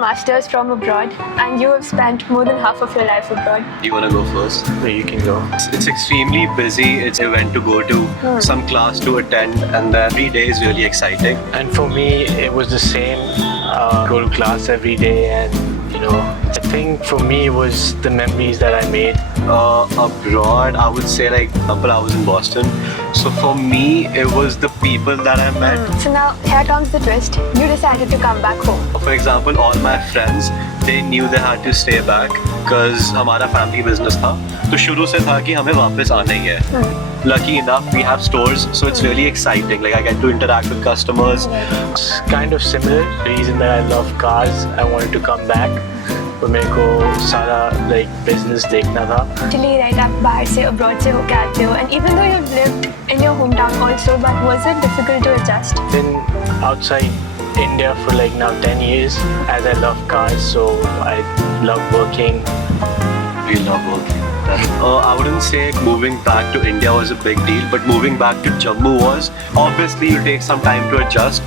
master's from abroad and you have spent more than half of your life abroad. Do you want to go first? No, you can go. It's extremely busy. It's an event to go to, some class to attend, and every day is really exciting. And for me, it was the same. Go to class every day, and I think for me it was the memories that I made. Abroad, I would say like, example, I was in Boston. So for me, it was the people that I met. So now here comes the twist. You decided to come back home. For example, all my friends, they knew they had to stay back because हमारा family business था. तो शुरू से था कि हमें वापस आना ही है. Lucky enough, we have stores, so it's really exciting. Like I get to interact with customers. It's kind of similar. The reason that I love cars, I wanted to come back. पर मेरे को सारा business देखना था. Actually, right, आप बाहर से abroad से होके आते हो, and even though you've lived in your hometown also, but was it difficult to adjust? Been outside India for now 10 years, as I love cars, so I love working. We love working. I wouldn't say moving back to India was a big deal, but moving back to Jammu was. Obviously, you take some time to adjust.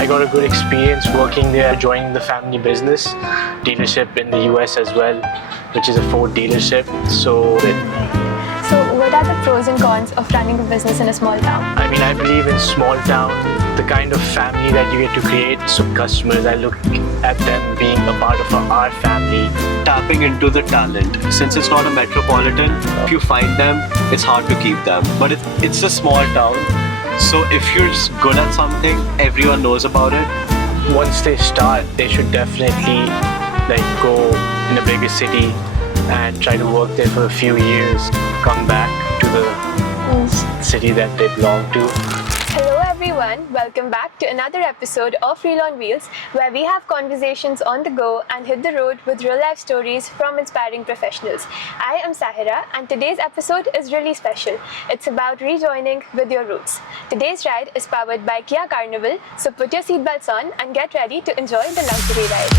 I got a good experience working there, joining the family business dealership in the US as well, which is a Ford dealership. So what are the pros and cons of running a business in a small town? I mean, I believe in small town, the kind of family that you get to create. So customers, I look at them being a part of our family. Tapping into the talent. Since it's not a metropolitan, if you find them, it's hard to keep them. But it's a small town. So if you're just good at something, everyone knows about it. Once they start, they should definitely go in a bigger city and try to work there for a few years, come back to the city that they belong to. Hello everyone, welcome back to another episode of Reel on Wheels, where we have conversations on the go and hit the road with real life stories from inspiring professionals. I am Sahira and today's episode is really special. It's about rejoining with your roots. Today's ride is powered by Kia Carnival, so put your seatbelts on and get ready to enjoy the luxury ride.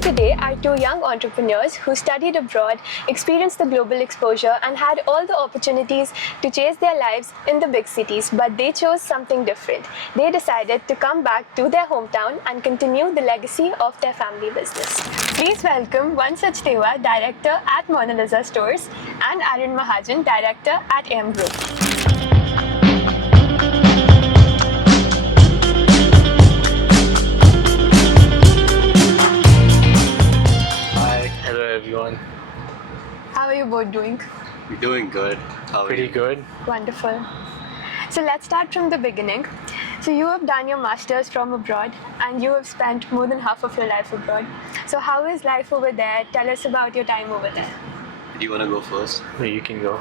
Today are two young entrepreneurs who studied abroad, experienced the global exposure and had all the opportunities to chase their lives in the big cities, but they chose something different. They decided to come back to their hometown and continue the legacy of their family business. Please welcome Vansh Dewa, Director at Mona Lisa Stores, and Aryan Mahajan, Director at AM Group. Everyone. How are you both doing? We're doing good. How are Pretty you? good. Wonderful. So let's start from the beginning. So you have done your master's from abroad and you have spent more than half of your life abroad. So how is life over there? Tell us about your time over there. Do you want to go first? No, you can go.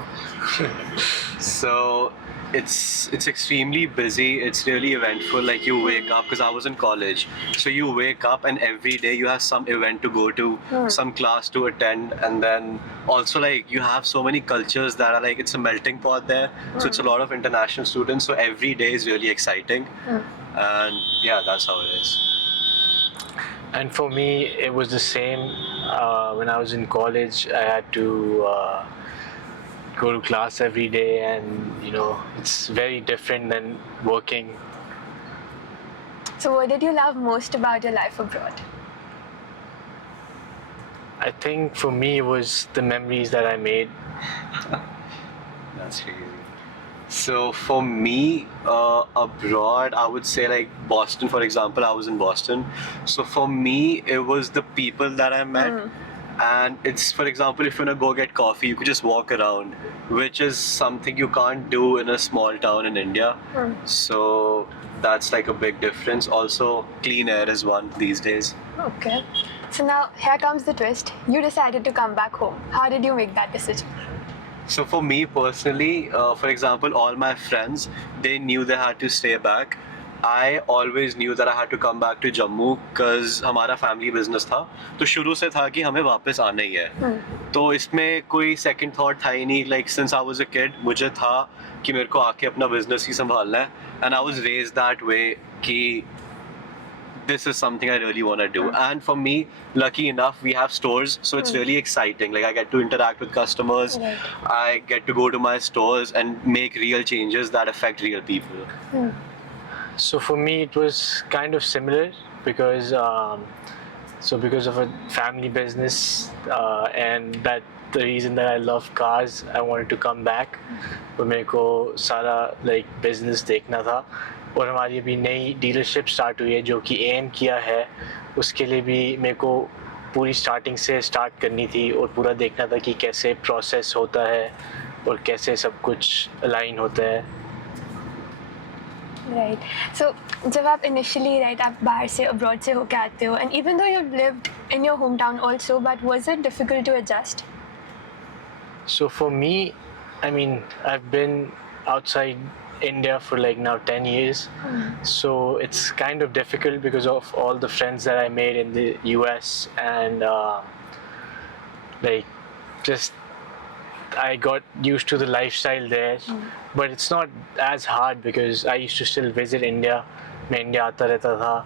So it's extremely busy. It's really eventful. Like you wake up, because I was in college, so you wake up and every day you have some event to go to, some class to attend, and then also you have so many cultures that are it's a melting pot there. So it's a lot of international students. So every day is really exciting, and yeah, that's how it is. And for me, it was the same. When I was in college, I had to go to class every day, and it's very different than working. So what did you love most about your life abroad? I think for me it was the memories that I made. That's crazy. So for me, abroad, I would say Boston, for example. I was in Boston. So for me, it was the people that I met. And it's, for example, if you want to go get coffee, you could just walk around, which is something you can't do in a small town in India. So that's a big difference. Also, clean air is one these days. Okay. So now here comes the twist. You decided to come back home. How did you make that decision? So for me personally, for example, all my friends, they knew they had to stay back. I always knew that I had to come back to Jammu because हमारा family business था. तो शुरू से था कि हमें वापस आना ही है. तो इसमें कोई second thought था ही नहीं. Since I was a kid, मुझे था कि मेरे को आके अपना business ही संभालना है. And I was raised that way कि this is something I really want to do. And for me, lucky enough, we have stores, so it's really exciting. Like I get to interact with customers, Right. I get to go to my stores and make real changes that affect real people. So for me, it was kind of similar because because of a family business and that the reason that I love cars, I wanted to come back. तो मेरे को सारा like business देखना था और हमारी अभी नई डीलरशिप स्टार्ट हुई है जो कि एम किया है उसके लिए भी मेरे को पूरी स्टार्टिंग से स्टार्ट करनी थी और पूरा देखना था कि कैसे प्रोसेस होता है और कैसे सब कुछ अलाइन होता है. Right. So, जब आप initially आप बाहर से abroad से होके आते हो, and even though you lived in your hometown also, but was it difficult to adjust? So for me, I mean, I've been outside India for like now 10 years. So it's kind of difficult because of all the friends that I made in the US and like just I got used to the lifestyle there. But it's not as hard because I used to still visit India. मैं India आता रहता था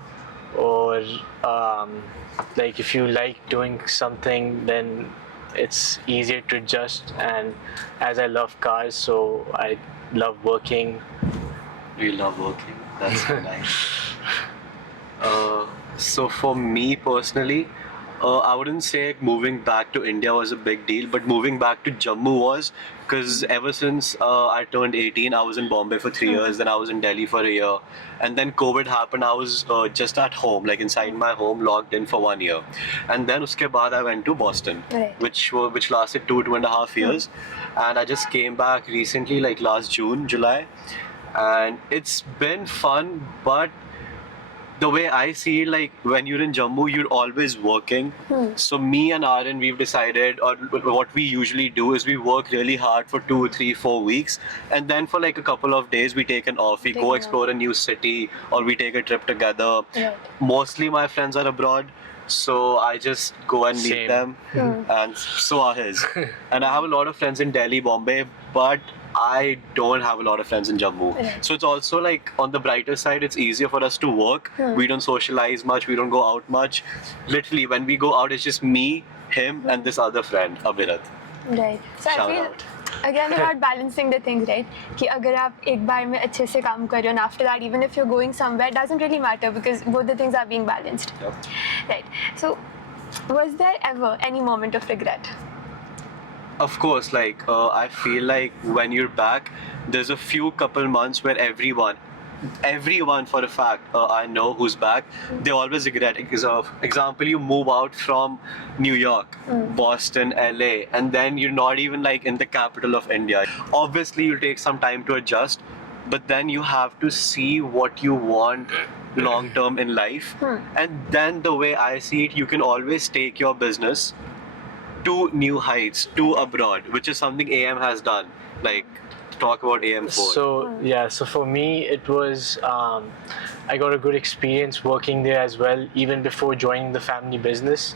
और like if you like doing something then it's easier to adjust, and as I love cars, so I love working. We love working. That's so nice. So for me personally, I wouldn't say moving back to India was a big deal, but moving back to Jammu was, because ever since I turned 18, I was in Bombay for 3 years, then I was in Delhi for a year, and then COVID happened. I was just at home, like inside my home, locked in for 1 year, and then uske baad I went to Boston, Right. which lasted 2.5 years, and I just came back recently, like last June, July, and it's been fun, but the way I see it, like when you're in Jammu, you're always working. So me and Aryan, we've decided, or what we usually do is we work really hard for 2, 3, 4 weeks, and then for like a couple of days we take an off. We Take go an off. explore a new city, or we take a trip together. Right. Mostly my friends are abroad, so I just go and meet Same. them, and so are his. And I have a lot of friends in Delhi, Bombay, but I don't have a lot of friends in Jammu. Right. So it's also like on the brighter side, it's easier for us to work. We don't socialize much, we don't go out much. Literally, when we go out, it's just me, him, and this other friend, Abhirat. Right. So Shout I feel out. again about balancing the things, right? कि अगर आप एक बार में अच्छे से काम कर रहे हो, and after that, even if you're going somewhere, it doesn't really matter because both the things are being balanced. Yep. Right. So, was there ever any moment of regret? Of course, like I feel like when you're back, there's a few couple months where everyone for a fact I know who's back, they always regret it. Because of example, you move out from New York, Boston, LA, and then you're not even like in the capital of India. Obviously, you'll take some time to adjust, but then you have to see what you want long term in life. And then the way I see it, you can always take your business to new heights, to abroad, which is something AM has done. Like, talk about AM4. So for me it was I got a good experience working there as well. Even before joining the family business,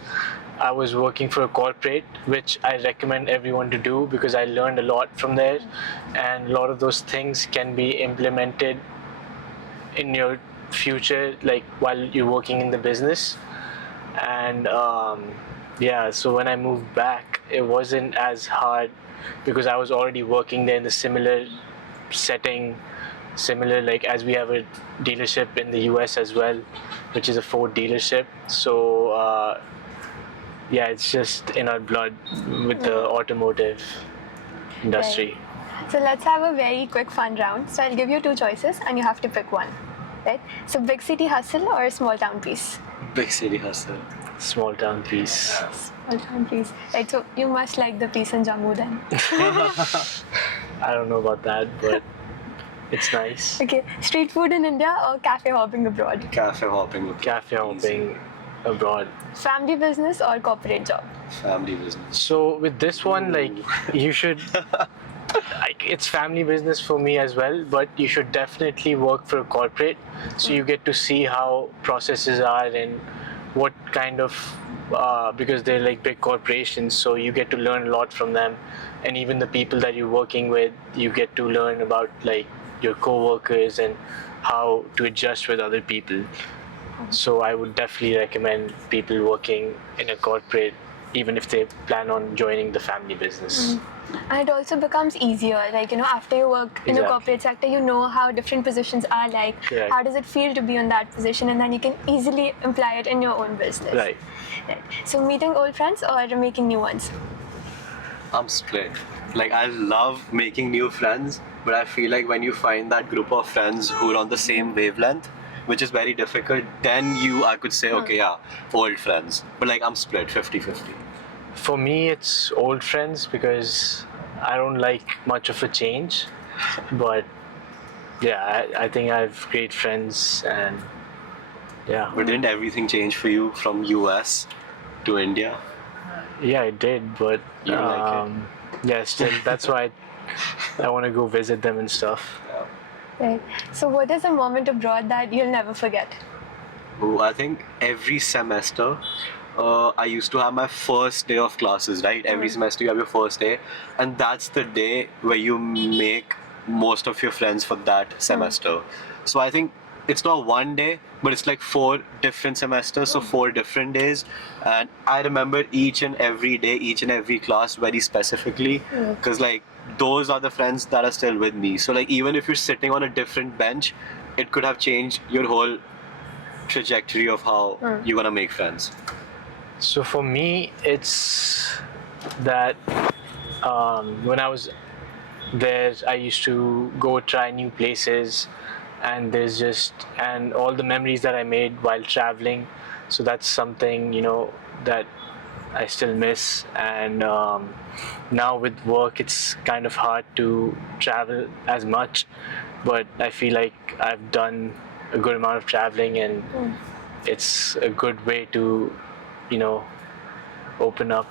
I was working for a corporate, which I recommend everyone to do because I learned a lot from there, and a lot of those things can be implemented in your future, like while you're working in the business. And so when I moved back, it wasn't as hard because I was already working there in the similar setting, similar like as we have a dealership in the US as well, which is a Ford dealership. So it's just in our blood with the automotive industry. Right. So let's have a very quick fun round. So I'll give you 2 choices and you have to pick one. Right? So big city hustle or small town peace? Big city hustle. Small town peace. Small town peace. Right, so you must like the peace in Jammu then. I don't know about that, but it's nice. Okay, street food in India or cafe hopping abroad? Cafe hopping. Cafe hopping abroad. Family business or corporate job? Family business. So with this one, like you should it's family business for me as well, but you should definitely work for a corporate so you get to see how processes are and what kind of because they're like big corporations, so you get to learn a lot from them, and even the people that you're working with, you get to learn about like your co-workers and how to adjust with other people. So I would definitely recommend people working in a corporate, even if they plan on joining the family business. And it also becomes easier, like, after you work in a Exactly. corporate sector, you know how different positions are like. Correct. How does it feel to be in that position? And then you can easily apply it in your own business. Right. Right. So meeting old friends or making new ones? I'm split. Like, I love making new friends, but I feel like when you find that group of friends who are on the same wavelength, which is very difficult, then I could say, okay, yeah, old friends. But like, I'm split 50-50. For me, it's old friends because I don't like much of a change. But yeah, I think I have great friends, and yeah. But didn't everything change for you from US to India? Yeah, it did, but You don't like it? yeah, still that's why I want to go visit them and stuff. Right. So what is a moment abroad that you'll never forget? Oh, I think every semester, I used to have my first day of classes, right? Every semester you have your first day, and that's the day where you make most of your friends for that semester. So I think it's not one day, but it's like 4 different semesters, so 4 different days. And I remember each and every day, each and every class very specifically, because like those are the friends that are still with me. So like even if you're sitting on a different bench, it could have changed your whole trajectory of how you're gonna make friends. So for me, it's that when I was there, I used to go try new places, and and all the memories that I made while traveling. So that's something that I still miss. And now with work, it's kind of hard to travel as much, but I feel like I've done a good amount of traveling, and it's a good way to open up.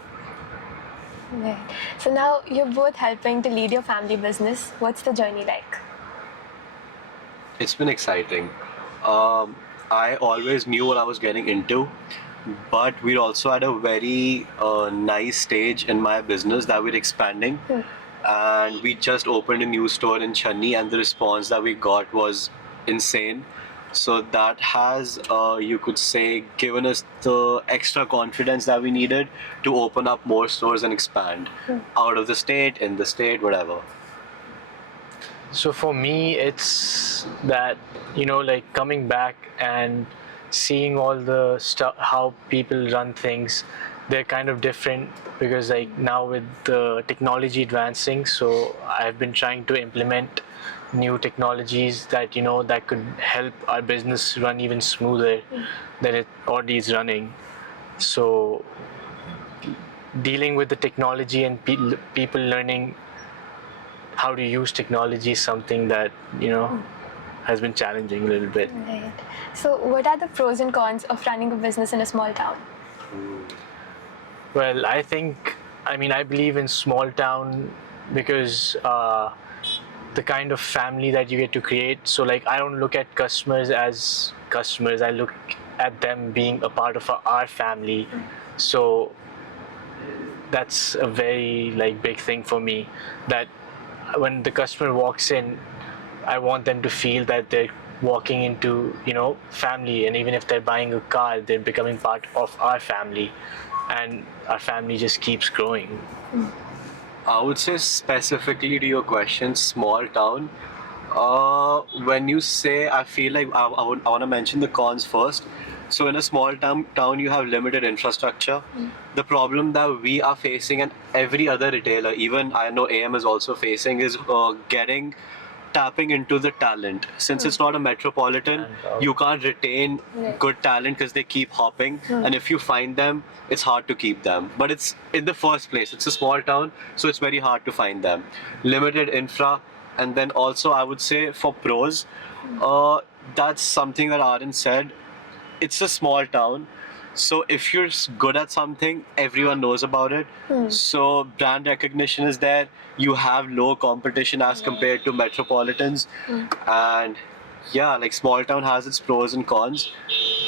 Right. So now you're both helping to lead your family business. What's the journey like? It's been exciting. I always knew what I was getting into, but we're also at a very nice stage in my business that we're expanding. And we just opened a new store in Chennai, and the response that we got was insane. So that has, you could say, given us the extra confidence that we needed to open up more stores and expand out of the state, in the state, whatever. So for me, it's that like coming back and seeing all the stuff, how people run things. They're kind of different because like now with the technology advancing, so I've been trying to implement new technologies that that could help our business run even smoother than it already is running. So dealing with the technology and people learning how to use technology is something that has been challenging a little bit. Right. So what are the pros and cons of running a business in a small town? Well, I believe in small town because the kind of family that you get to create. So like I don't look at customers as customers. I look at them being a part of our family. So that's a very big thing for me, that when the customer walks in, I want them to feel that they're walking into family, and even if they're buying a car, they're becoming part of our family, and our family just keeps growing. I would say specifically to your question, small town. When you say, I feel like I want to mention the cons first. So in a small town, you have limited infrastructure. The problem that we are facing, and every other retailer, even I know AM is also facing, is tapping into the talent. Since it's not a metropolitan, you can't retain good talent because they keep hopping. And if you find them, it's hard to keep them. But it's in the first place, it's a small town, so it's very hard to find them. Limited infra, and then also I would say for pros, that's something that Aryan said. It's a small town, so if you're good at something, everyone knows about it. So brand recognition is there. You have low competition as compared to metropolitans, and yeah, like small town has its pros and cons,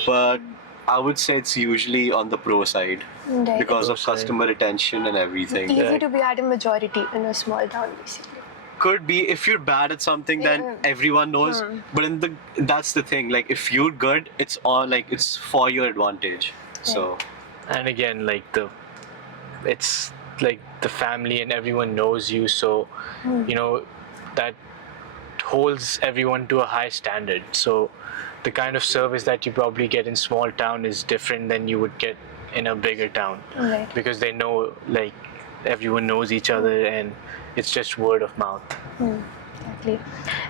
but I would say it's usually on the pro side Right. because of Pro side. customer retention and everything. Easy to be at a majority in a small town, basically. could be if you're bad at something, then everyone knows. But that's the thing. Like if you're good, it's all like it's for your advantage. So And again, like it's like the family and everyone knows you, so you know that holds everyone to a high standard. So the kind of service that you probably get in small town is different than you would get in a bigger town, Right. because they know, like, everyone knows each other and it's just word of mouth. Exactly.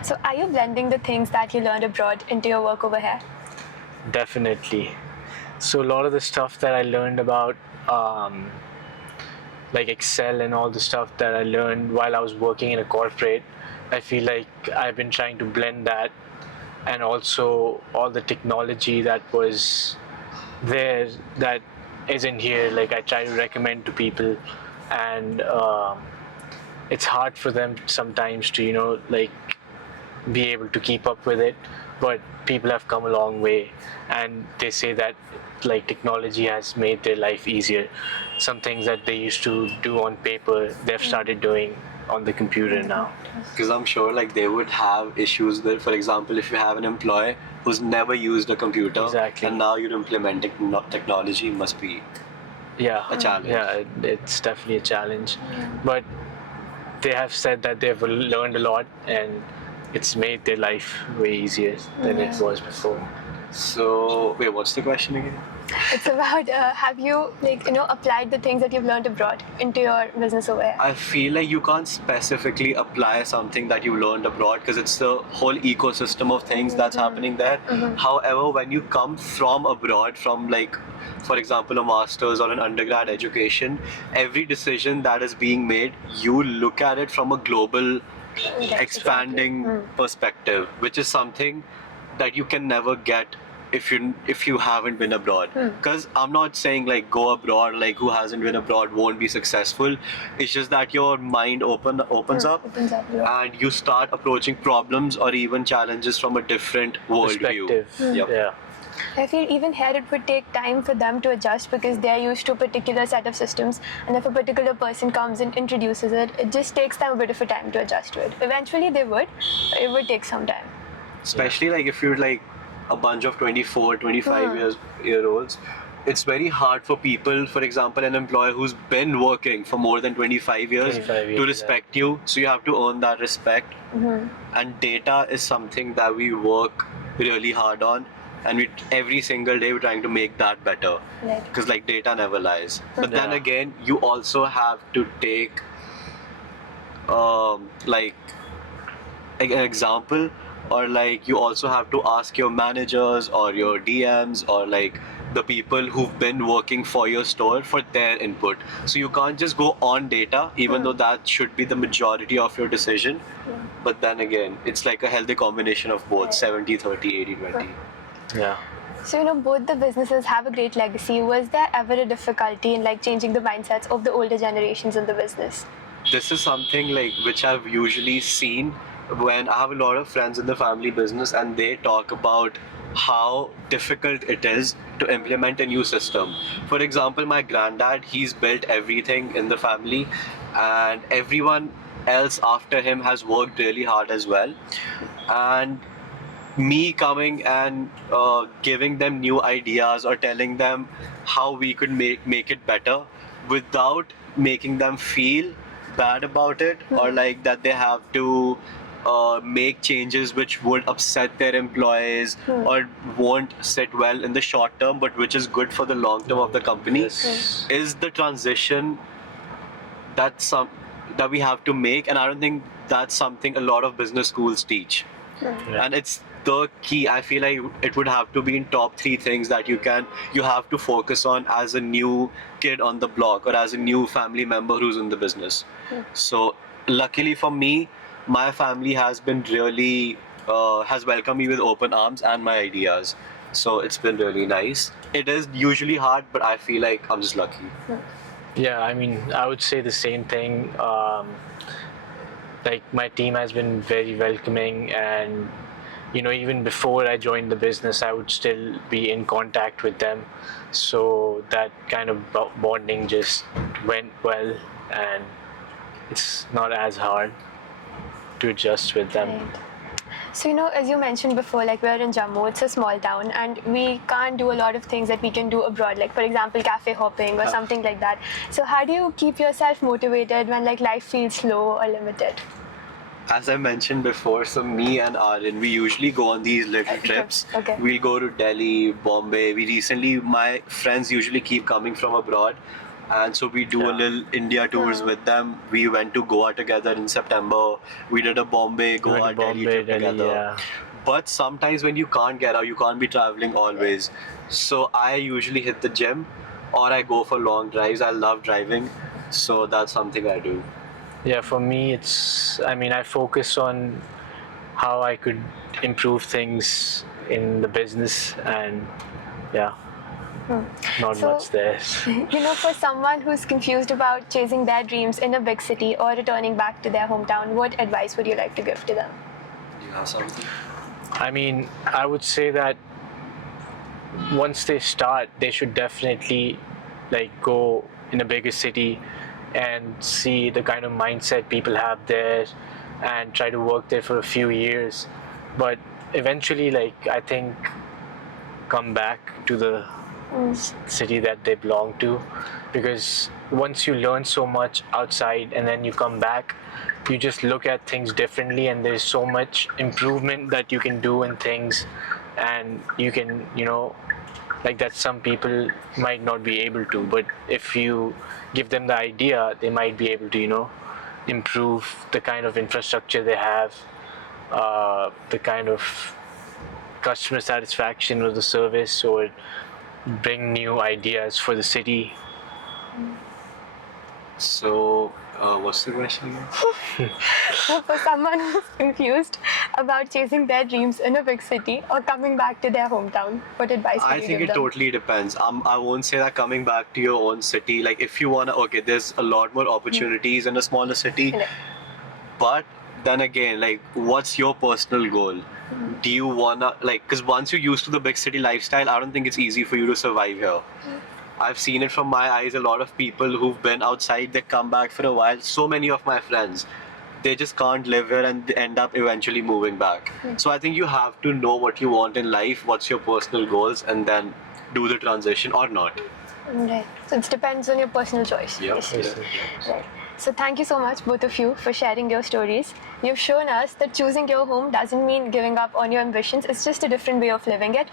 So are you blending the things that you learned abroad into your work over here? Definitely. So a lot of the stuff that I learned about like Excel and all the stuff that I learned while I was working in a corporate, I feel like I've been trying to blend that, and also all the technology that was there that isn't here, like I try to recommend to people, and it's hard for them sometimes to, you know, like be able to keep up with it, but people have come a long way, and they say that like technology has made their life easier. Some things that they used to do on paper, they've started doing on the computer now. because I'm sure like they would have issues with, for example, if you have an employee who's never used a computer, Exactly. and now you're implementing technology, must be Yeah, a challenge. Yeah, it's definitely a challenge, but they have said that they've learned a lot, and it's made their life way easier than it was before. So wait, what's the question again? It's about have you applied the things that you've learned abroad into your business over here? I feel like you can't specifically apply something that you learned abroad because it's the whole ecosystem of things that's happening there. However, when you come from abroad, from like, for example, a master's or an undergrad education, every decision that is being made, you look at it from a global, expanding perspective, which is something that you can never get if you haven't been abroad. Because I'm not saying like go abroad, like who hasn't been abroad won't be successful. It's just that your mind opens up, Opens up, yeah. and you start approaching problems or even challenges from a different worldview. Perspective. Yep. Yeah. I feel even here it would take time for them to adjust because they're used to a particular set of systems, and if a particular person comes and introduces it, it just takes them a bit of a time to adjust to it. Eventually they would, but it would take some time. Especially like if you're like a bunch of 24, 25 year olds, it's very hard for people, for example, an employer who's been working for more than 25 years, 25 years, to respect you. So you have to earn that respect. And data is something that we work really hard on, and we every single day we're trying to make that better, Right. because like data never lies. But then Yeah. again, you also have to take like an example, or like you also have to ask your managers or your DMs or like the people who've been working for your store for their input. So you can't just go on data, even though that should be the majority of your decision. But then again, it's like a healthy combination of both, 70-30, 80-20. Yeah. So both the businesses have a great legacy. Was there ever a difficulty in like changing the mindsets of the older generations in the business? This is something like which I've usually seen when I have a lot of friends in the family business, and they talk about how difficult it is to implement a new system. For example, my granddad, he's built everything in the family, and everyone else after him has worked really hard as well. And me coming and giving them new ideas or telling them how we could make it better without making them feel bad about it, or like that they have to make changes which would upset their employees or won't sit well in the short term, but which is good for the long term of the company, Yes. is the transition that we have to make. And I don't think that's something a lot of business schools teach. Yeah. And it's the key. I feel like it would have to be in top 3 things that you have to focus on as a new kid on the block or as a new family member who's in the business. So luckily for me, my family has been really has welcomed me with open arms and my ideas. So it's been really nice. It is usually hard, but I feel like I'm just lucky. Yeah, I mean, I would say the same thing. Like my team has been very welcoming, and even before I joined the business, I would still be in contact with them. So that kind of bonding just went well, and it's not as hard. to adjust with them. Right. So, as you mentioned before, like we're in Jammu, it's a small town, and we can't do a lot of things that we can do abroad, like for example, cafe hopping or something like that. So how do you keep yourself motivated when like life feels slow or limited? As I mentioned before, so me and Aryan, we usually go on these little trips. Okay. We'll go to Delhi, Bombay. My friends usually keep coming from abroad. And so we do a little India tours with them. We went to Goa together in September. We did a Bombay, We went Goa, to Delhi Bombay, trip Delhi, together. yeah. But sometimes when you can't get out, you can't be traveling always. So I usually hit the gym or I go for long drives. I love driving. So that's something I do. Yeah, for me, I focus on how I could improve things in the business, and yeah, not So- much there. For someone who's confused about chasing their dreams in a big city or returning back to their hometown, what advice would you like to give to them? Do you have something? I would say that once they start, they should definitely like go in a bigger city and see the kind of mindset people have there and try to work there for a few years. But eventually, like, I think come back to the city that they belong to, because once you learn so much outside and then you come back, you just look at things differently, and there's so much improvement that you can do in things, and you can, like that some people might not be able to, but if you give them the idea, they might be able to, improve the kind of infrastructure they have, the kind of customer satisfaction with the service, or bring new ideas for the city. So, what's the question again? So for someone who's confused about chasing their dreams in a big city or coming back to their hometown, what advice would I you think give it them? totally depends. I won't say that coming back to your own city, like if you wanna, okay, there's a lot more opportunities in a smaller city, Yeah. but then again, like, what's your personal goal? Do you wanna, like, because once you're used to the big city lifestyle, I don't think it's easy for you to survive here. I've seen it from my eyes. A lot of people who've been outside, they come back for a while. So many of my friends, they just can't live here and they end up eventually moving back. So I think you have to know what you want in life, what's your personal goals, and then do the transition or not. Right. So it depends on your personal choice. basically. Right. So thank you so much, both of you, for sharing your stories. You've shown us that choosing your home doesn't mean giving up on your ambitions. It's just a different way of living it.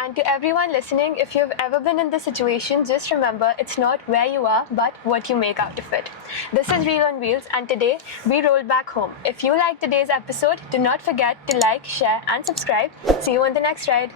And to everyone listening, if you've ever been in this situation, just remember it's not where you are, but what you make out of it. This is Reel on Wheels, and today we roll back home. If you liked today's episode, do not forget to like, share, and subscribe. See you on the next ride.